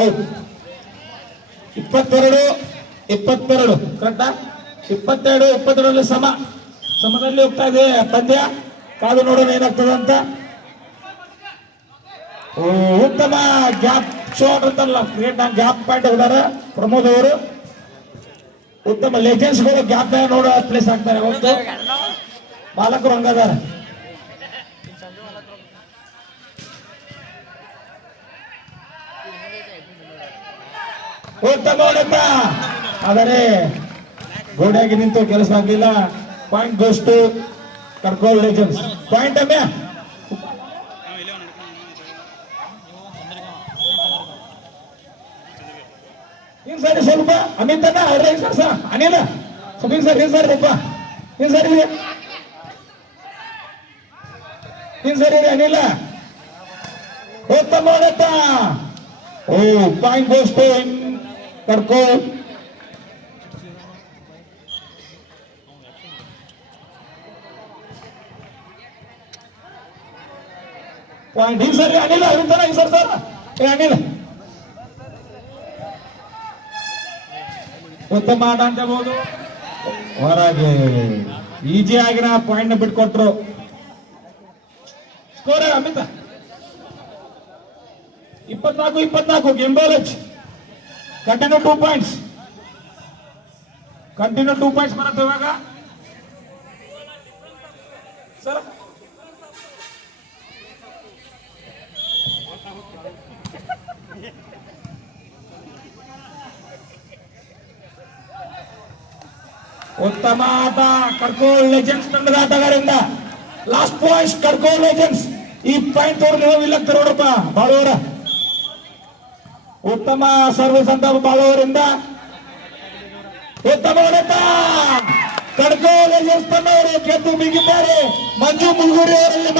ಹೌದು 22 22 ಕರೆಕ್ಟಾ 22 22 ಸಮದಲ್ಲಿ ಹೋಗ್ತಾ ಇದೆ ಪಂದ್ಯ. ಕಾದು ನೋಡೋಣ ಏನಾಗ್ತದೆ ಅಂತ. ಉತ್ತಮ ಗ್ಯಾಪ್ ಶಾಟ್ ಅಂತಲ್ಲ, ಕ್ರಿಯೇಟ್ ಗ್ಯಾಪ್ ಪಾಯಿಂಟ್ ಹೋದಾರೆ ಪ್ರಮೋದ್ ಅವರು. ಉತ್ತಮ ಲೆಜೆಂಡ್ಸ್ ಗಳು ಗ್ಯಾಪ್ ನೋಡೋ ಪ್ಲೇಸ್ ಆಗ್ತಾರೆ. ಹೊತ್ತು ಬಾಲಕರು ಹಂಗದಾರ. ಉತ್ತಮ ಹೊಡೆತ, ಆದರೆ ಗೋಡೆಯಾಗಿ ನಿಂತು ಕೆಲಸ ಆಗಲಿಲ್ಲ. Point goes to Karkol legends. Point ಅಮ್ಯ ಸರಿ ಸ್ವಲ್ಪ ಅಮಿತ್ ಅಣ್ಣ ಸರ್ ಅನಿಲ ಸುಮೀನ್ ಸರ್ ಸರ್ ಸ್ವಲ್ಪ ಸರಿ ಸರಿ ಅನಿಲ. ಉತ್ತಮ ಹೊಡೆತ. Point goes to Karkol. Point ಹಿಂಗ್ ಸರಿ ಅನಿಲ ಅವಿಂತಾನ ಹಿಂಗ್ ಸರ್ ಸರ್ ಅನಿಲ. ಉತ್ತಮ ಆಟ ಅಂತಬಹುದು. ಹೊರಗೆ ಈಜಿ ಆಗಿನ ಪಾಯಿಂಟ್ ಬಿಟ್ಕೊಟ್ರು. ಸ್ಕೋರ್ ಅಮಿತ 24 ಗೆಂಬೋಲಜ್. Continue 2 points. ಬರುತ್ತೆ ಇವಾಗ ಸರ್. ಉತ್ತಮ ಆಟ ಕರ್ಕೋಲ್ ಲೆಜೆಂಡ್ಸ್ ತಂಡದ ಆಟಗಾರರಿಂದ. Last point Karkol legends. ಈ ಪಾಯಿಂಟ್ ಅವ್ರು ಇಲ್ಲ ನೋಡಪ್ಪ ಬಾಳುವರ. ಉತ್ತಮ ಸರ್ವಿಸ್ ಅಂತ ಬಾಳುವರಿಂದ. ಉತ್ತಮ ಹೊಡೆತ. ಕರ್ಕೋಲ್ ಲೆಜೆಂಡ್ಸ್ ತಂಡವರು ಗೆದ್ದು ಬಿಗಿದ್ದಾರೆ. ಮಂಜು ಮುಲ್ಗೂರಿ ಅವರಲ್ಲಿ